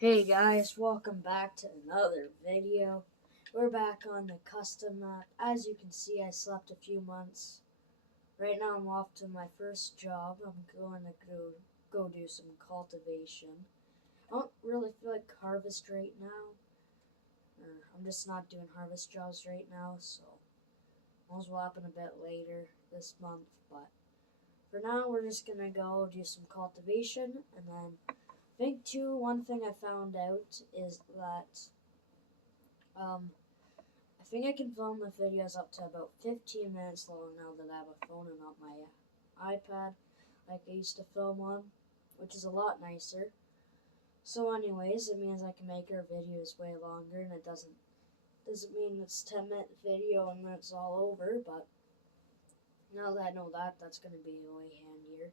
Hey guys, welcome back to another video. We're back on the custom map. As you can see, I slept a few months. Right now I'm off to my first job. I'm going to go do some cultivation. I don't really feel like harvest right now. I'm just not doing harvest jobs right now, so those will happen a bit later this month. But for now, we're just going to go do some cultivation, and then one thing I found out is that I think I can film the videos up to about 15 minutes long now that I have a phone and not my iPad like I used to film on, which is a lot nicer. So anyways, it means I can make our videos way longer, and it doesn't mean it's 10-minute video and then it's all over, but now that I know that, that's going to be way handier.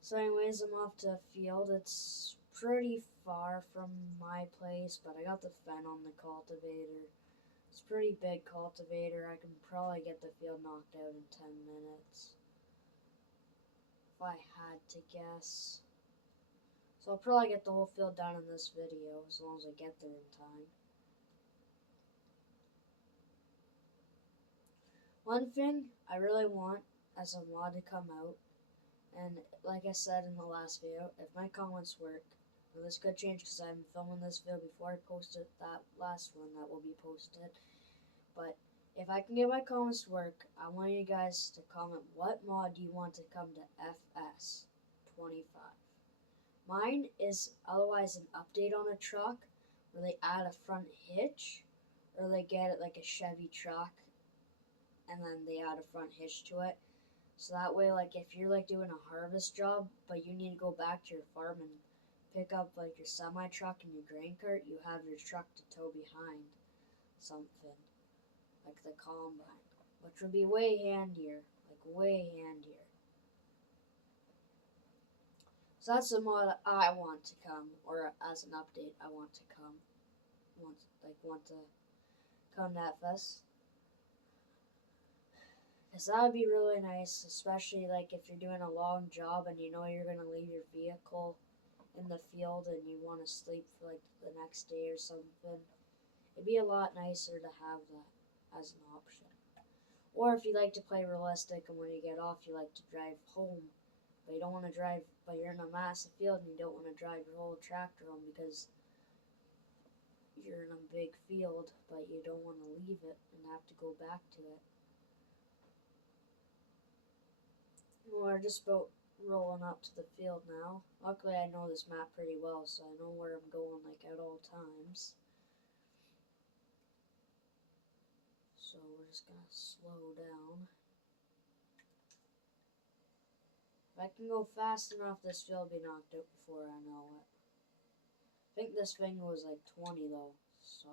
So anyways, I'm off to a field. It's pretty far from my place, but I got the fen on the cultivator. It's a pretty big cultivator. I can probably get the field knocked out in 10 minutes. If I had to guess. So I'll probably get the whole field done in this video, as long as I get there in time. One thing I really want as a mod to come out, and like I said in the last video, if my comments work, now this could change because I'm filming this video before I posted that last one that will be posted, but if I can get my comments to work, I want you guys to comment what mod do you want to come to FS 25. Mine is otherwise an update on a truck where they add a front hitch, or they get it like a Chevy truck and then they add a front hitch to it. So that way, like if you're like doing a harvest job, but you need to go back to your farm and pick up like your semi truck and your grain cart, you have your truck to tow behind something like the combine, which would be way handier, like way handier. So that's the mod I want to come, or as an update I want to come, want to come to FS. Because that would be really nice, especially like if you're doing a long job and you know you're going to leave your vehicle in the field and you want to sleep for like the next day or something. It'd be a lot nicer to have that as an option. Or if you like to play realistic and when you get off you like to drive home, but you don't want to drive, but you're in a massive field and you don't want to drive your whole tractor home because you're in a big field, but you don't want to leave it and have to go back to it. We're just about rolling up to the field now. Luckily I know this map pretty well, so I know where I'm going like at all times. So we're just gonna slow down. If I can go fast enough, this field will be knocked out before I know it. I think this thing was like 20 though, so.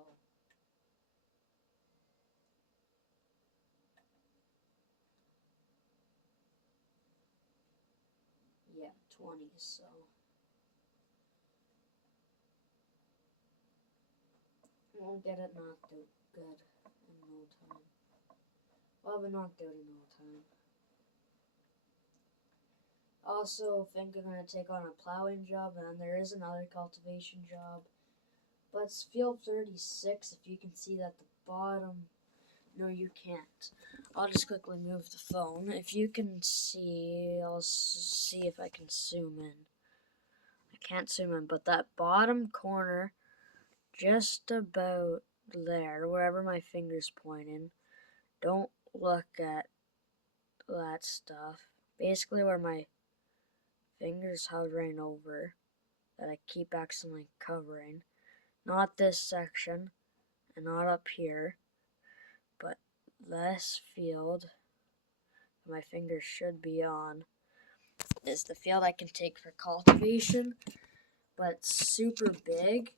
Yeah, 20, so. We'll get it knocked out good in no time. We'll have it knocked out in no time. Also, think I'm going to take on a plowing job, and then there is another cultivation job. But it's field 36, if you can see that the bottom. No, you can't. I'll just quickly move the phone. If you can see, I'll see if I can zoom in. I can't zoom in, but that bottom corner, just about there, wherever my finger's pointing, don't look at that stuff. Basically where my finger's hovering over, that I keep accidentally covering. Not this section, and not up here, but this field my fingers should be on is the field I can take for cultivation, but it's super big,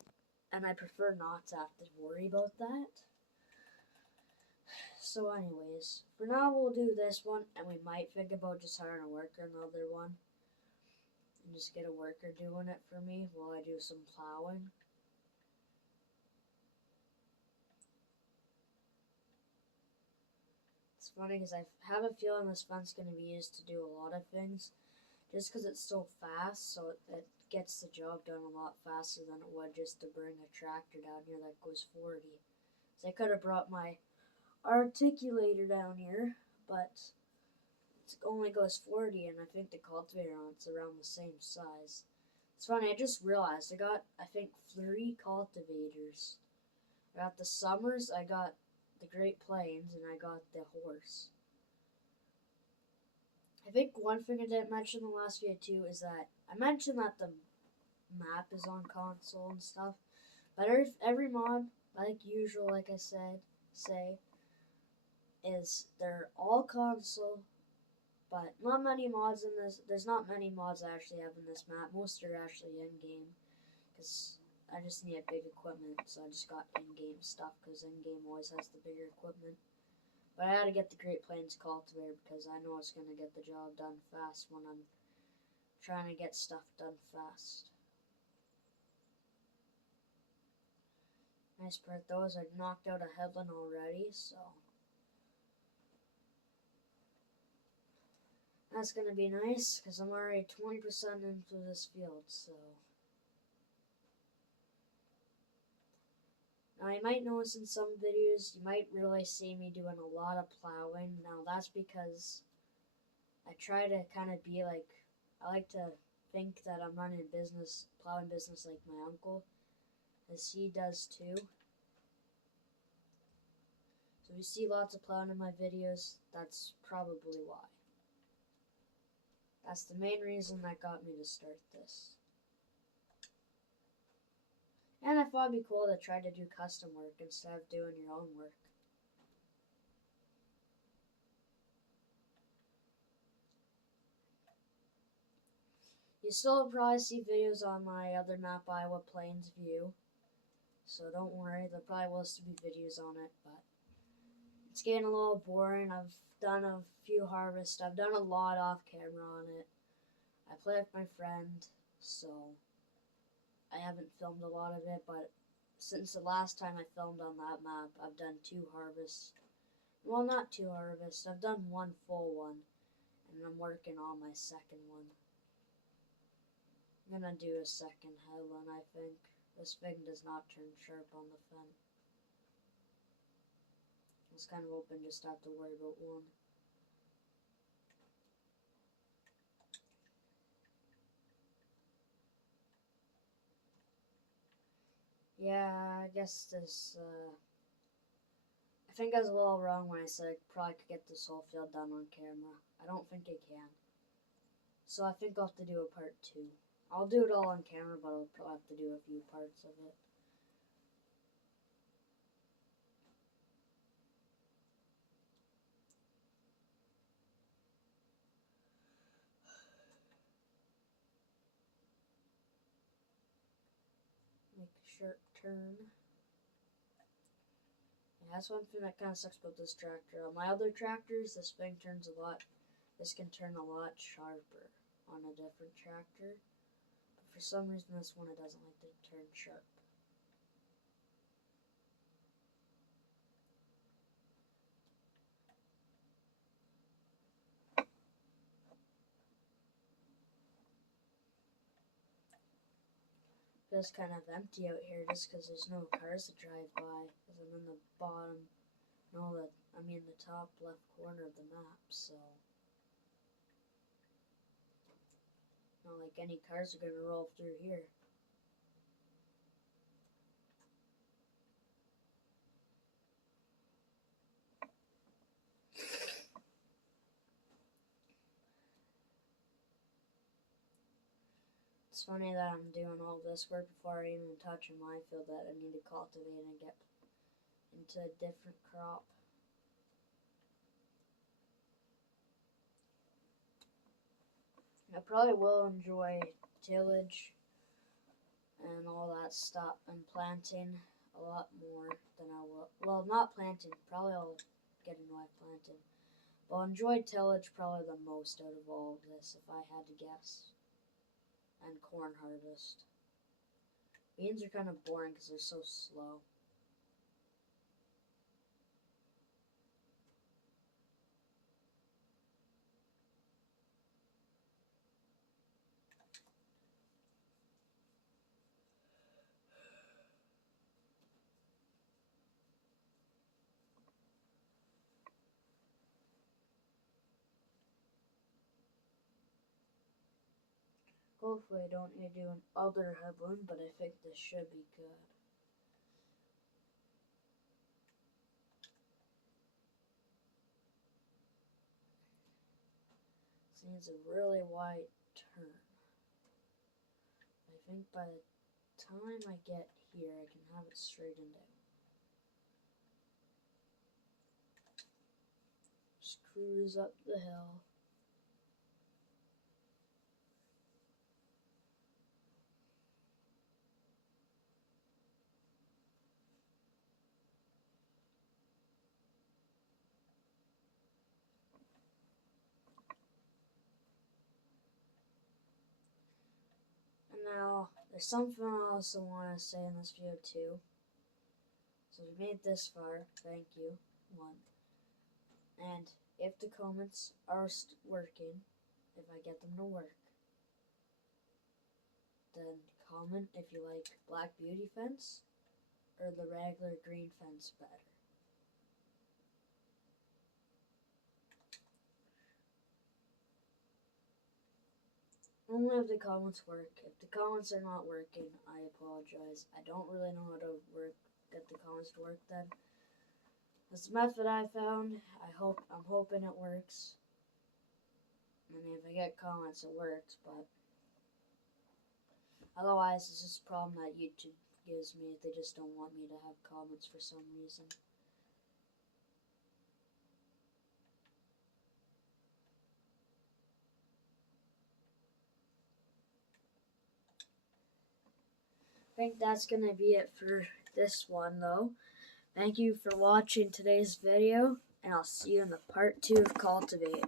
and I prefer not to have to worry about that. So anyways, for now we'll do this one, and we might think about just hiring a worker in the other one, and just get a worker doing it for me while I do some plowing. It's funny because I have a feeling this fun's going to be used to do a lot of things, just because it's so fast, so it gets the job done a lot faster than it would just to bring a tractor down here that goes 40. So I could have brought my articulator down here, but it only goes 40, and I think the cultivator on it's around the same size. It's funny, I just realized I got, I think, 3 cultivators. I got the Summers, I got the Great Plains, and I got the Horse. I think one thing I didn't mention in the last video too is that I mentioned that the map is on console and stuff, but every mod, like usual, like I said, is they're all console, but not many mods in this. There's not many mods I actually have in this map. Most are actually in game, because I just need big equipment, so I just got in-game stuff, because in-game always has the bigger equipment. But I had to get the Great Plains cultivator because I know it's going to get the job done fast when I'm trying to get stuff done fast. Nice part though is I knocked out a headland already, so that's going to be nice because I'm already 20% into this field, so. Now you might notice in some videos, you might really see me doing a lot of plowing. Now that's because I try to kind of be like, I like to think that I'm running a business, plowing business like my uncle, as he does too. So if you see lots of plowing in my videos, that's probably why. That's the main reason that got me to start this. And I thought it'd be cool to try to do custom work instead of doing your own work. You still probably see videos on my other map, Iowa Plains View. So don't worry, there probably will still be videos on it, but it's getting a little boring. I've done a few harvests. I've done a lot off camera on it. I play with my friend, so I haven't filmed a lot of it, but since the last time I filmed on that map, I've done 2 harvests. Well, not 2 harvests. I've done 1 full one, and I'm working on my second one. I'm gonna do a second headland, I think. This thing does not turn sharp on the fence. I was kind of hoping just have to worry about one. Yeah, I guess this, I think I was a little wrong when I said I probably could get this whole field done on camera. I don't think I can. So I think I'll have to do a part 2. I'll do it all on camera, but I'll probably have to do a few parts of it. Make a sharp turn. Yeah, that's one thing that kind of sucks about this tractor. On my other tractors, this thing turns a lot. This can turn a lot sharper on a different tractor. But for some reason, this one, it doesn't like to turn sharp. It's kind of empty out here just because there's no cars to drive by. Because I'm in the bottom, no, I'm in the top left corner of the map, so not like any cars are gonna roll through here. It's funny that I'm doing all this work before I even touch a minefield that I need to cultivate and get into a different crop. I probably will enjoy tillage and all that stuff and planting a lot more than I will. Well, not planting. Probably I'll get into planting. But I'll enjoy tillage probably the most out of all of this if I had to guess. And corn harvest. Beans are kind of boring because they're so slow. hopefully I don't need to do another head wound, but I think this should be good. This needs a really wide turn. I think by the time I get here, I can have it straightened out. Just cruise up the hill. And now, there's something I also want to say in this video too. So we made this far, thank you, one. And if the comments are working, if I get them to work, then comment if you like black beauty fence or the regular green fence better. Only if the comments work. If the comments are not working, I apologize. I don't really know how to get the comments to work then. That's the method I found. I'm hoping it works. I mean, if I get comments, it works, but otherwise, it's just a problem that YouTube gives me. They just don't want me to have comments for some reason. I think that's gonna be it for this one, though. Thank you for watching today's video, and I'll see you in the part 2 of cultivate.